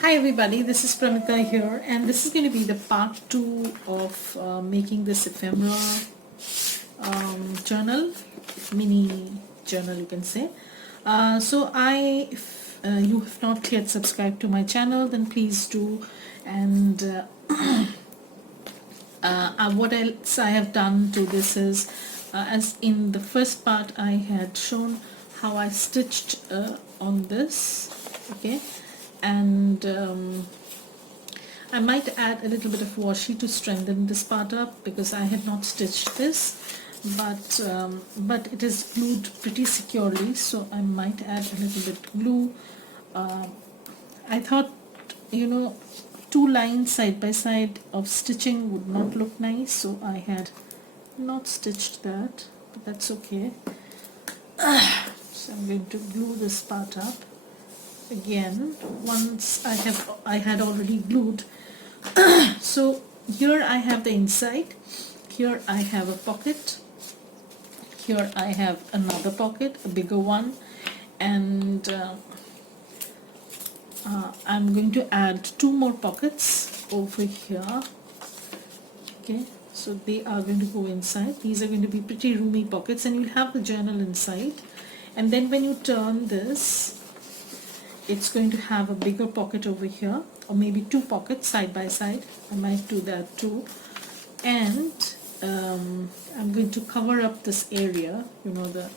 Hi everybody, this is Pramita here, and this is going to be the part 2 of making this ephemera journal, mini journal you can say. If you have not yet subscribed to my channel, then please do. And what else I have done to this is, as in the first part I had shown how I stitched on this, okay, and I might add a little bit of washi to strengthen this part up because I had not stitched this, but it is glued pretty securely, so I might add a little bit glue. I thought, two lines side by side of stitching would not look nice, so I had not stitched that, but that's okay. So I'm going to glue this part up again once I had already glued. So here I have the inside, here I have a pocket, here I have another pocket, a bigger one, and I'm going to add 2 more pockets over here. Okay, so they are going to go inside. These are going to be pretty roomy pockets, and you'll have the journal inside. And then when you turn this, it's going to have a bigger pocket over here, or maybe 2 pockets side by side. I might do that too. And I'm going to cover up this area, the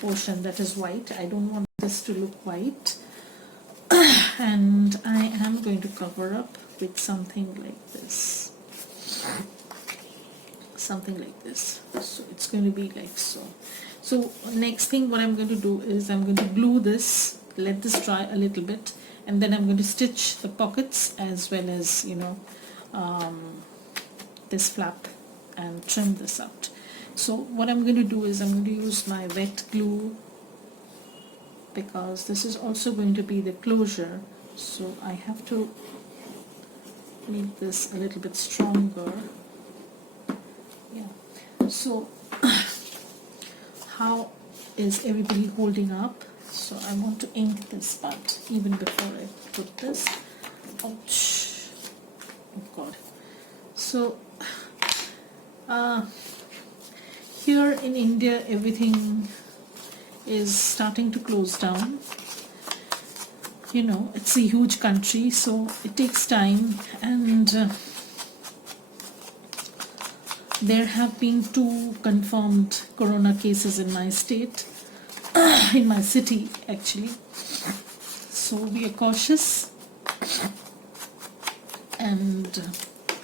portion that is white. I don't want this to look white. And I am going to cover up with something like this. Something like this. So it's going to be like so. So next thing what I'm going to do is I'm going to glue this, let this dry a little bit, and then I'm going to stitch the pockets as well as this flap and trim this out. So what I'm going to do is I'm going to use my wet glue, because this is also going to be the closure, so I have to make this a little bit stronger. Yeah. So how is everybody holding up? So I want to ink this part even before I put this. Ouch. Oh God. So here in India everything is starting to close down. It's a huge country, so it takes time, and there have been 2 confirmed corona cases in my state, in my city actually, so we are cautious. And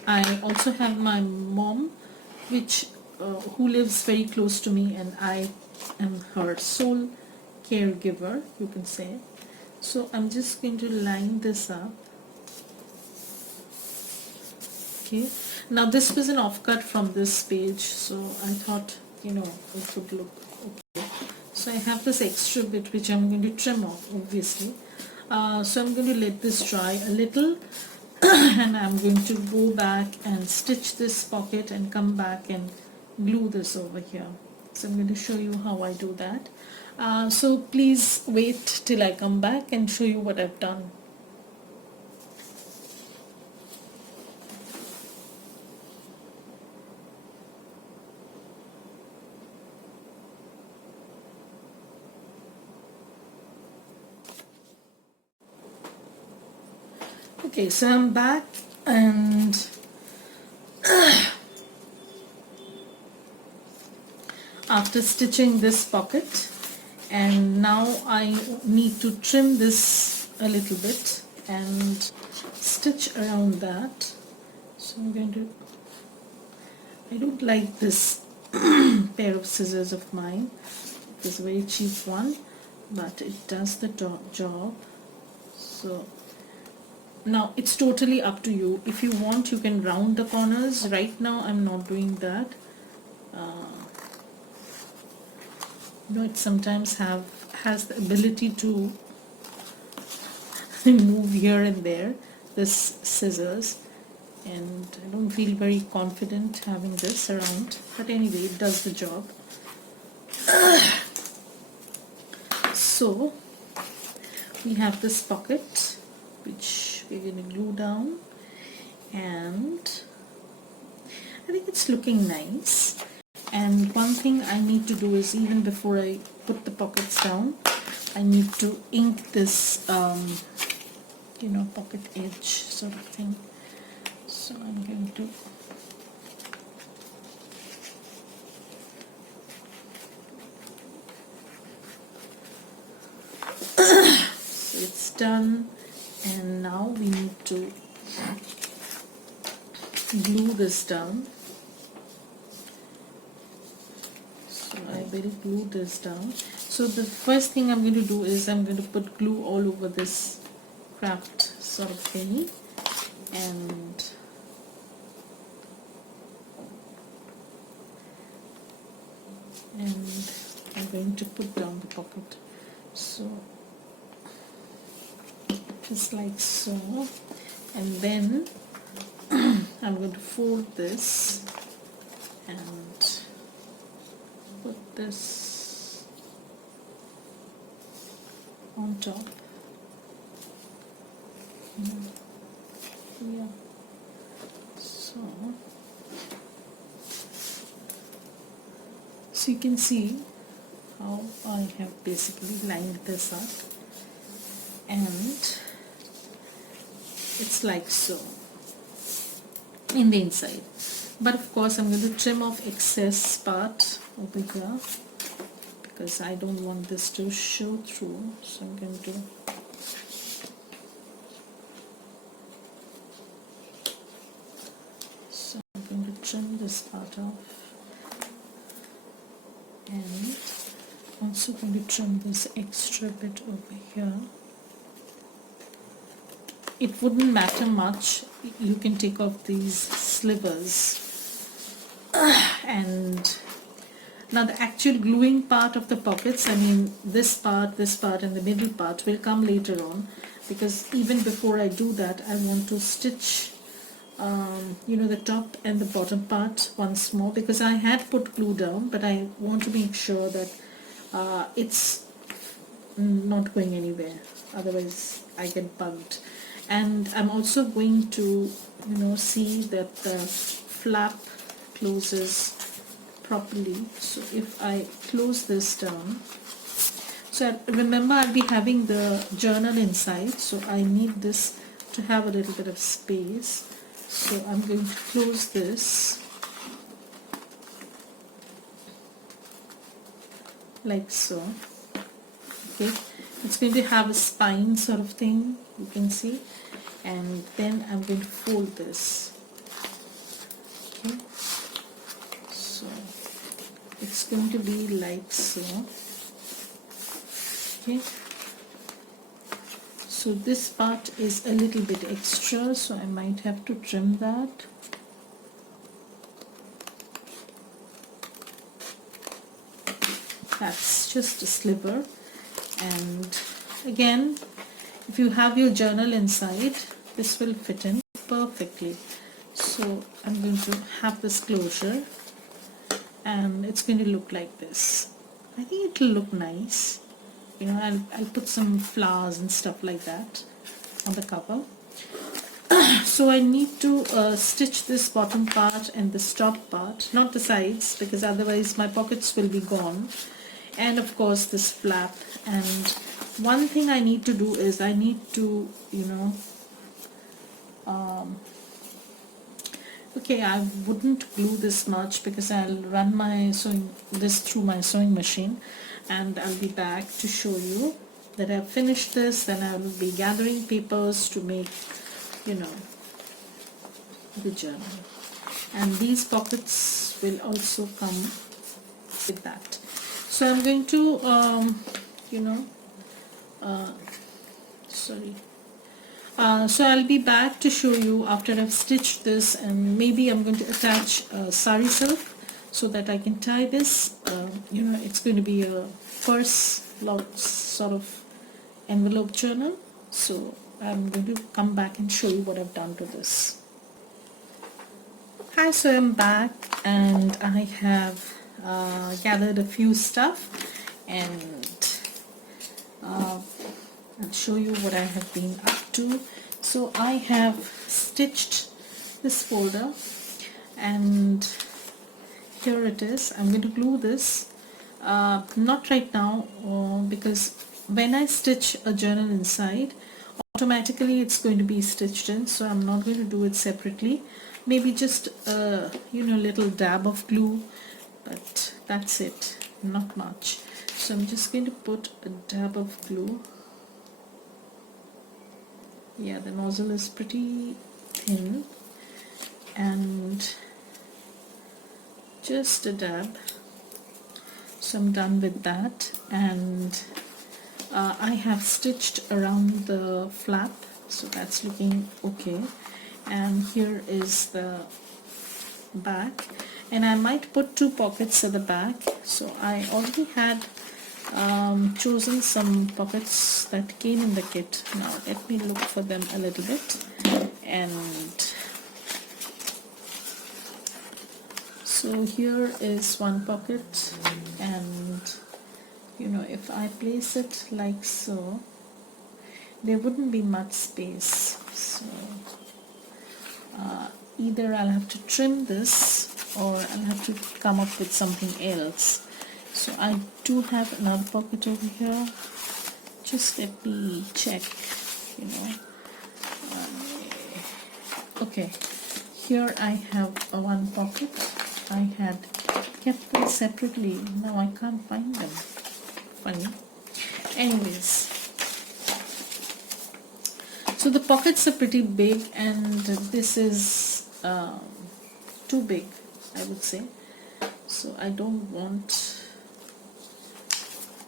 I also have my mom, who lives very close to me, and I am her sole caregiver, you can say. So I'm just going to line this up. Okay, now this was an offcut from this page, so I thought it would look okay. So I have this extra bit which I'm going to trim off, obviously. So I'm going to let this dry a little and I'm going to go back and stitch this pocket and come back and glue this over here. So I'm going to show you how I do that. So please wait till I come back and show you what I've done. Okay, so I'm back, and after stitching this pocket, and now I need to trim this a little bit and stitch around that. So I'm going to, I don't like this pair of scissors of mine. It's a very cheap one, but it does the job. So now it's totally up to you. If you want, you can round the corners. Right now I'm not doing that. It sometimes has the ability to move here and there, this scissors, and I don't feel very confident having this around, but anyway, it does the job. So we have this pocket which going to glue down, and I think it's looking nice. And one thing I need to do is, even before I put the pockets down, I need to ink this pocket edge sort of thing. So I'm going to so it's done, and now we need to glue this down. So I will glue this down. So the first thing I'm going to do is I'm going to put glue all over this craft sort of thing, and I'm going to put down the pocket. So just like so, and then I'm going to fold this and put this on top. Yeah. So you can see how I have basically lined this up, and it's like so in the inside. But of course I'm going to trim off excess part over here because I don't want this to show through. So I'm going to trim this part off, and also going to trim this extra bit over here. It wouldn't matter much, you can take off these slivers. And now the actual gluing part of the pockets, I mean this part and the middle part will come later on, because even before I do that I want to stitch the top and the bottom part once more, because I had put glue down, but I want to make sure that it's not going anywhere, otherwise I get bugged. And I'm also going to see that the flap closes properly. So if I close this down, so remember I'll be having the journal inside, so I need this to have a little bit of space. So I'm going to close this like so. Okay, it's going to have a spine sort of thing, you can see, and then I'm going to fold this. Okay, so it's going to be like so. Okay, so this part is a little bit extra, so I might have to trim that. That's just a sliver. And again, if you have your journal inside, this will fit in perfectly. So I'm going to have this closure, and it's going to look like this. I think it will look nice. I'll put some flowers and stuff like that on the cover. So I need to stitch this bottom part and this top part, not the sides, because otherwise my pockets will be gone, and of course this flap. And one thing I need to do is I need to okay, I wouldn't glue this much because I'll run this through my sewing machine, and I'll be back to show you that I've finished this. Then I will be gathering papers to make the journal, and these pockets will also come with that. So I'm going to so I'll be back to show you after I've stitched this, and maybe I'm going to attach sari silk so that I can tie this. It's going to be a purse sort of envelope journal, so I'm going to come back and show you what I've done to this. Hi, so I'm back, and I have gathered a few stuff, and I'll show you what I have been up to. So I have stitched this folder, and here it is. I'm going to glue this, not right now, because when I stitch a journal inside, automatically it's going to be stitched in, so I'm not going to do it separately. Maybe just little dab of glue, but that's it, not much. So I'm just going to put a dab of glue. Yeah, the nozzle is pretty thin, and just a dab. So I'm done with that, and I have stitched around the flap, so that's looking okay. And here is the back, and I might put 2 pockets at the back. So I already had chosen some pockets that came in the kit. Now let me look for them a little bit. And so here is one pocket, and if I place it like so, there wouldn't be much space. So either I'll have to trim this, or I'll have to come up with something else. So I do have another pocket over here. Just let me check, okay, here I have one pocket. I had kept them separately, now I can't find them. Funny. Anyways, so the pockets are pretty big, and this is too big, I would say. So I don't want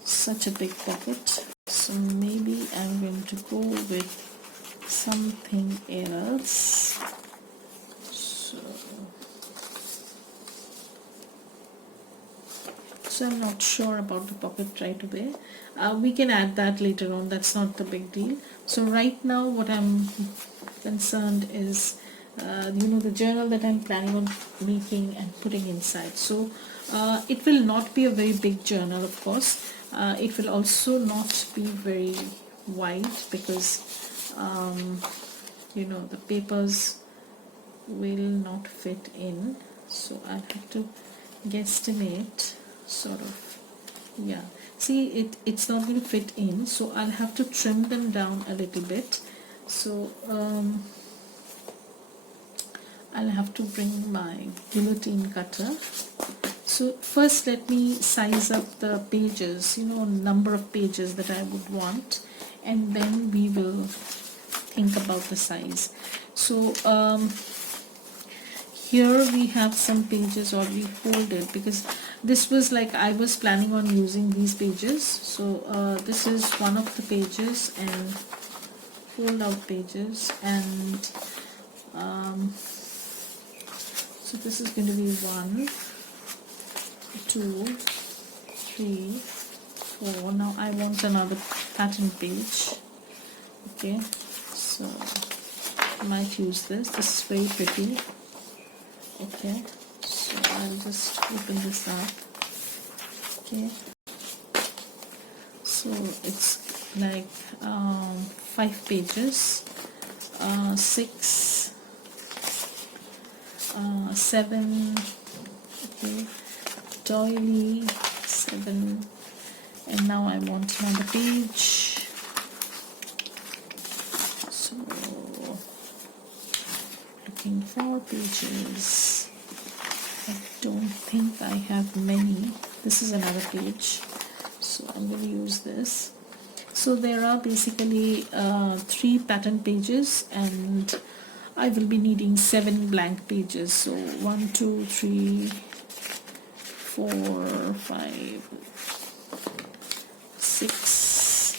such a big pocket. So maybe I'm going to go with something else. So I'm not sure about the pocket right away. We can add that later on, that's not the big deal. So right now what I'm concerned is the journal that I'm planning on making and putting inside. So it will not be a very big journal, of course. It will also not be very wide, because the papers will not fit in. So I'll have to guesstimate, sort of. Yeah, see, it's not going to fit in, so I'll have to trim them down a little bit. So I'll have to bring my guillotine cutter. So first let me size up the pages, number of pages that I would want, and then we will think about the size. So here we have some pages already folded, because this was like I was planning on using these pages. So this is one of the pages, and fold out pages, and so this is going to be 1, 2, 3, 4. Now I want another pattern page. Okay, so I might use this. This is very pretty. Okay, so I'll just open this up. Okay, so it's like 5 pages, 6, 7, okay, doily, 7, and now I want another page. So looking for pages. I don't think I have many. This is another page, so I'm going to use this. So there are basically 3 pattern pages, and I will be needing 7 blank pages. So 1, 2, 3, 4, 5, 6,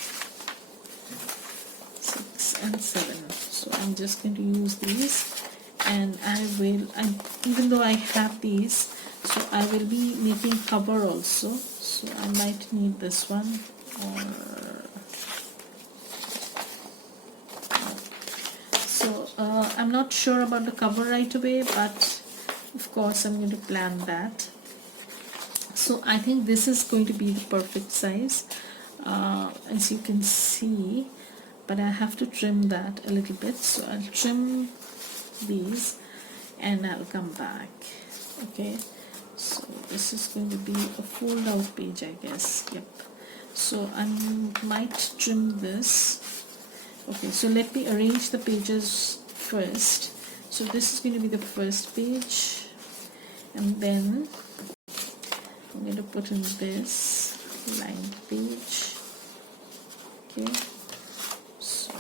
and 7. So I'm just going to use these, and even though I have these, so I will be making cover also. So I might need this one, or I'm not sure about the cover right away, but of course I'm going to plan that. So I think this is going to be the perfect size. As you can see, but I have to trim that a little bit, so I'll trim these and I'll come back. Okay, so this is going to be a fold out page, I guess. Yep, so I might trim this. Okay, so let me arrange the pages first. So this is going to be the first page, and then I'm going to put in this lined page. Okay, so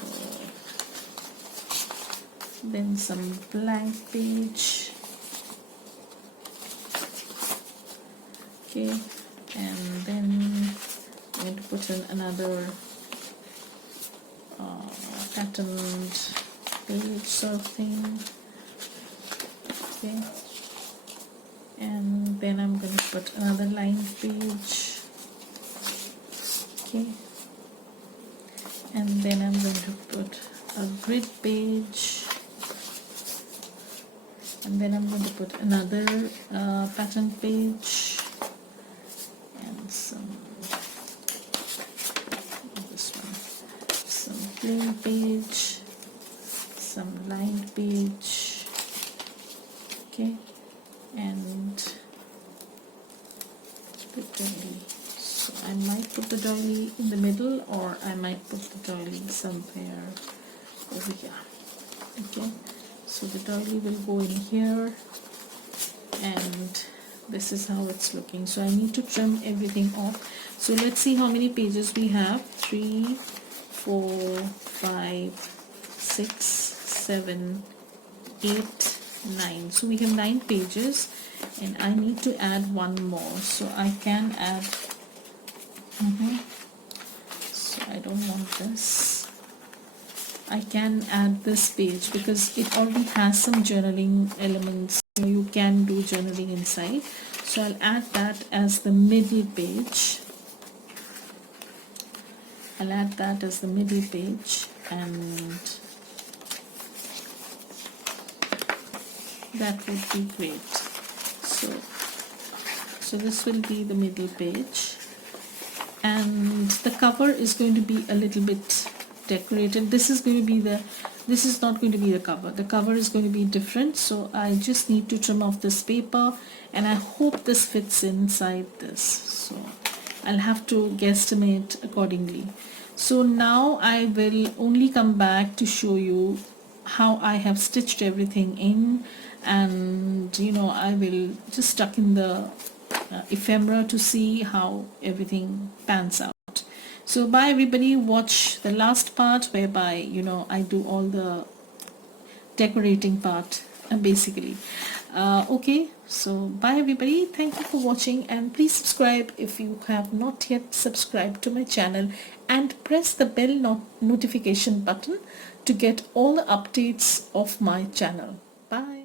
then some blank page. Okay, and then I'm going to put in another patterned page sort of thing. Okay, and then I'm going to put another lined page. Okay, and then I'm going to put a grid page, and then I'm going to put another pattern page, and some this one, some plain page, some lined page. Okay, and put doily. So I might put the doily in the middle, or I might put the doily somewhere over here. Okay, so the doily will go in here, and this is how it's looking. So I need to trim everything off. So let's see how many pages we have. 3, 4, 5, 6, 7, 8, 9. So we have 9 pages, and I need to add one more. So I can add so I don't want this. I can add this page because it already has some journaling elements. You can do journaling inside, so I'll add that as the middle page. I'll add that as the middle page, and that would be great. So this will be the middle page, and the cover is going to be a little bit decorated. This is not going to be the cover. The cover is going to be different, so I just need to trim off this paper, and I hope this fits inside this. So I'll have to guesstimate accordingly. So now I will only come back to show you how I have stitched everything in, and I will just tuck in the ephemera to see how everything pans out. So bye everybody, watch the last part whereby I do all the decorating part basically. Okay, so bye everybody, thank you for watching, and please subscribe if you have not yet subscribed to my channel, and press the bell notification button to get all the updates of my channel. Bye.